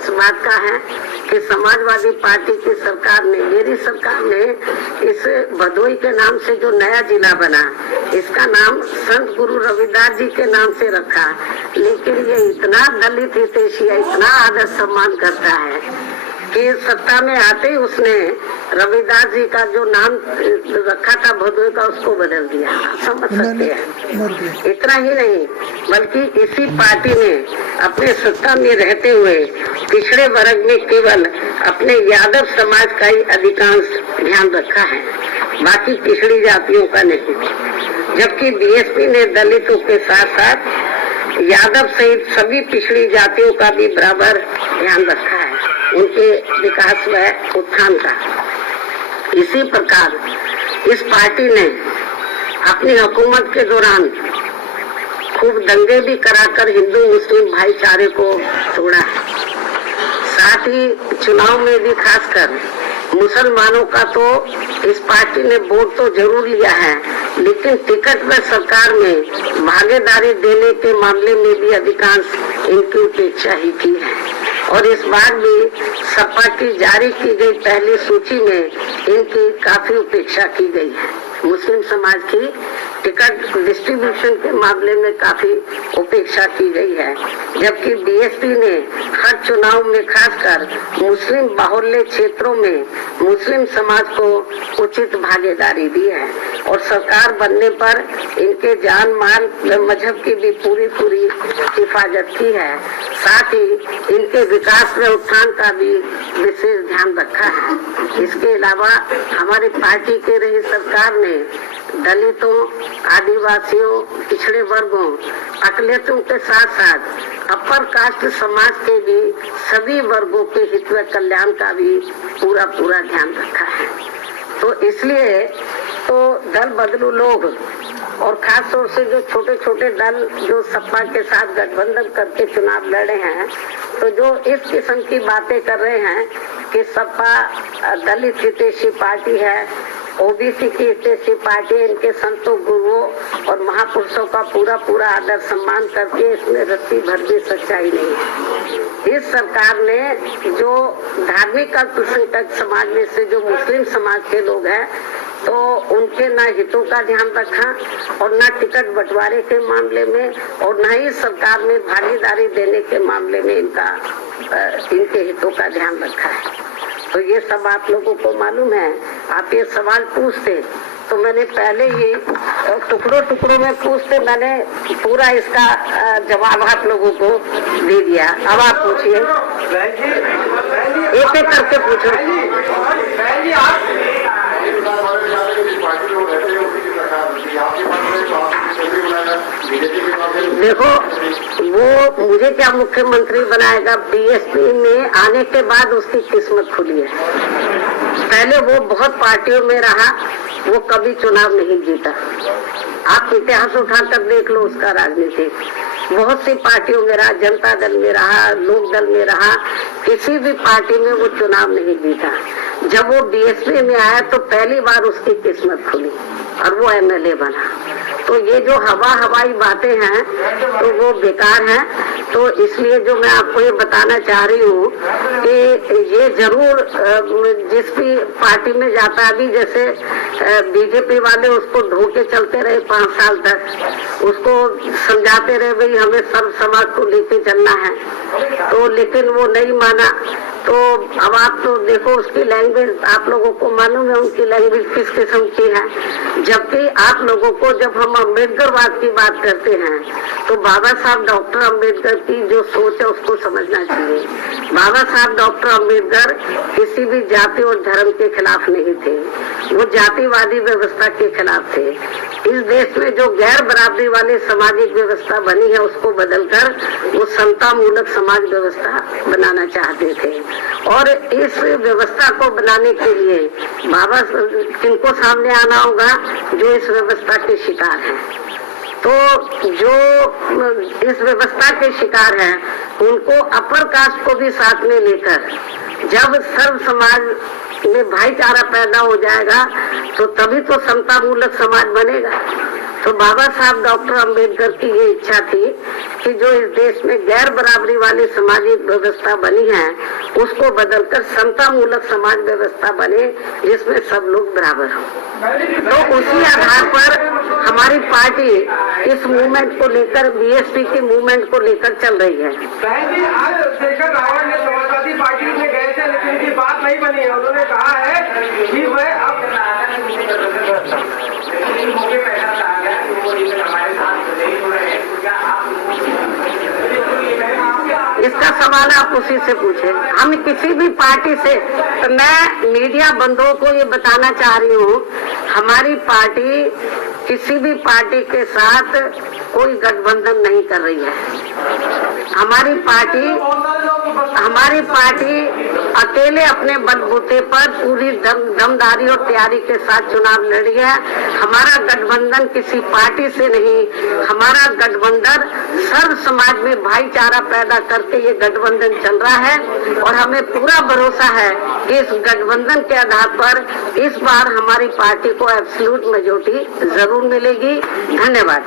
इस बात का है कि समाजवादी पार्टी की सरकार ने, मेरी सरकार ने इस भदोई के नाम से जो नया जिला बना, इसका नाम संत गुरु रविदास जी के नाम से रखा। लेकिन ये इतना दलित हितैषी, इतना आदर सम्मान करता है कि सत्ता में आते ही उसने रविदास जी का जो नाम रखा था भदोई का, उसको बदल दिया। समझ सकते हैं। इतना ही नहीं, बल्कि इसी पार्टी ने अपने सत्ता में रहते हुए पिछड़े वर्ग में केवल अपने यादव समाज का ही अधिकांश ध्यान रखा है, बाकी पिछड़ी जातियों का नहीं। जबकि बीएसपी ने दलितों के साथ साथ यादव सहित सभी पिछड़ी जातियों का भी बराबर ध्यान रखा है, उनके विकास व उत्थान का। इसी प्रकार इस पार्टी ने अपनी हुकूमत के दौरान खूब दंगे भी कराकर हिंदू मुस्लिम भाईचारे को तोड़ा है। साथ ही चुनाव में भी खासकर मुसलमानों का तो इस पार्टी ने वोट तो जरूर लिया है, लेकिन टिकट व सरकार में भागीदारी देने के मामले में भी अधिकांश इनकी उपेक्षा ही की है। और इस बार भी सपा की जारी की गई पहली सूची में इनकी काफी उपेक्षा की गई है। मुस्लिम समाज की टिकट डिस्ट्रीब्यूशन के मामले में काफी उपेक्षा की गई है, जबकि बीएसपी ने हर चुनाव में खासकर मुस्लिम बाहुल्य क्षेत्रों में मुस्लिम समाज को उचित भागीदारी दी है और सरकार बनने पर इनके जान माल व मजहब की भी पूरी हिफाजत की है। साथ ही इनके विकास व उत्थान का भी विशेष ध्यान रखा है। इसके अलावा हमारी पार्टी की रही सरकार ने दलितों, आदिवासियों, पिछड़े वर्गों, अकलियतों के साथ साथ अपर कास्ट समाज के भी सभी वर्गों के हित व कल्याण का भी पूरा ध्यान रखा है। तो इसलिए तो दल बदलू लोग और खास तौर से जो छोटे छोटे दल जो सपा के साथ गठबंधन करके चुनाव लड़े हैं, तो जो इस किस्म की बातें कर रहे हैं कि सपा दलित हितैषी पार्टी है, ओबीसी की हितैषी पार्टी, इनके संतों, गुरुओं और महापुरुषों का पूरा आदर सम्मान करती है, इसमें रत्ती भर भी सच्चाई नहीं है। इस सरकार ने जो धार्मिक अल्पसंख्यक समाज में से जो मुस्लिम समाज के लोग हैं, तो उनके न हितों का ध्यान रखा और न टिकट बंटवारे के मामले में और न ही सरकार में भागीदारी देने के मामले में इनके हितों का ध्यान रखा है। तो ये सब आप लोगों को मालूम है। आप ये सवाल पूछते तो मैंने पहले ही टुकड़ों में पूछते, मैंने पूरा इसका जवाब आप लोगों को दे दिया। अब आप पूछिए, एक एक करके पूछो। देखो, वो मुझे क्या मुख्यमंत्री बनाएगा, बीएसपी में आने के बाद उसकी किस्मत खुली है। पहले वो बहुत पार्टियों में रहा, वो कभी चुनाव नहीं जीता। आप इतिहास उठाकर देख लो उसका राजनीति, बहुत सी पार्टियों में रहा, जनता दल में रहा, लोक दल में रहा, किसी भी पार्टी में वो चुनाव नहीं जीता। जब वो बीएसपी में आया तो पहली बार उसकी किस्मत खुली और वो एमएलए बना। तो ये जो हवाई बातें हैं तो वो बेकार हैं। तो इसलिए जो मैं आपको ये बताना चाह रही हूँ कि ये जरूर जिस भी पार्टी में जाता है, अभी जैसे बीजेपी वाले उसको ढोके चलते रहे 5 साल तक, उसको समझाते रहे भाई हमें सर्व समाज को लेके चलना है, तो लेकिन वो नहीं माना। तो अब आप तो देखो उसकी लैंग्वेज, आप लोगों को मालूम है उनकी लैंग्वेज किस किस्म की है। जबकि आप लोगों को जब हम अम्बेडकरवाद की बात करते हैं तो बाबा साहब डॉक्टर अम्बेडकर की जो सोच है उसको समझना चाहिए। बाबा साहब डॉक्टर अम्बेडकर किसी भी जाति और धर्म के खिलाफ नहीं थे, वो जातिवादी व्यवस्था के खिलाफ थे। इस देश में जो गैर बराबरी वाली सामाजिक व्यवस्था बनी है उसको बदलकर वो समता मूलक समाज व्यवस्था बनाना चाहते थे। और इस व्यवस्था को बनाने के लिए बाबा किनको सामने आना होगा, जो इस व्यवस्था के शिकार हैं। तो जो इस व्यवस्था के शिकार हैं उनको अपर कास्ट को भी साथ में लेकर जब सर्व समाज में भाईचारा पैदा हो जाएगा तो तभी तो समता मूलक समाज बनेगा। तो बाबा साहब डॉक्टर अंबेडकर की ये इच्छा थी कि जो इस देश में गैर बराबरी वाली सामाजिक व्यवस्था बनी है उसको बदलकर समता मूलक समाज व्यवस्था बने जिसमें सब लोग बराबर हों। तो उसी आधार पर हमारी पार्टी इस मूवमेंट को लेकर, बीएसपी की मूवमेंट को लेकर चल रही है। बहन जी, आज शेखर रावण ने समाजवादी पार्टी में गए थे लेकिन उनकी बात नहीं बनी है। उन्होंने कहा है कि वह अब इसका सवाल आप उसी से पूछे। हम किसी भी पार्टी से, तो मैं मीडिया बंधुओं को ये बताना चाह रही हूँ, हमारी पार्टी किसी भी पार्टी के साथ कोई गठबंधन नहीं कर रही है। हमारी पार्टी अकेले अपने बलबूते पर पूरी दमदारी और तैयारी के साथ चुनाव लड़ी है। हमारा गठबंधन किसी पार्टी से नहीं, हमारा गठबंधन सर्व समाज में भाईचारा पैदा करके ये गठबंधन चल रहा है और हमें पूरा भरोसा है कि इस गठबंधन के आधार पर इस बार हमारी पार्टी को एब्सोल्यूट मेजॉरिटी जरूर मिलेगी। धन्यवाद।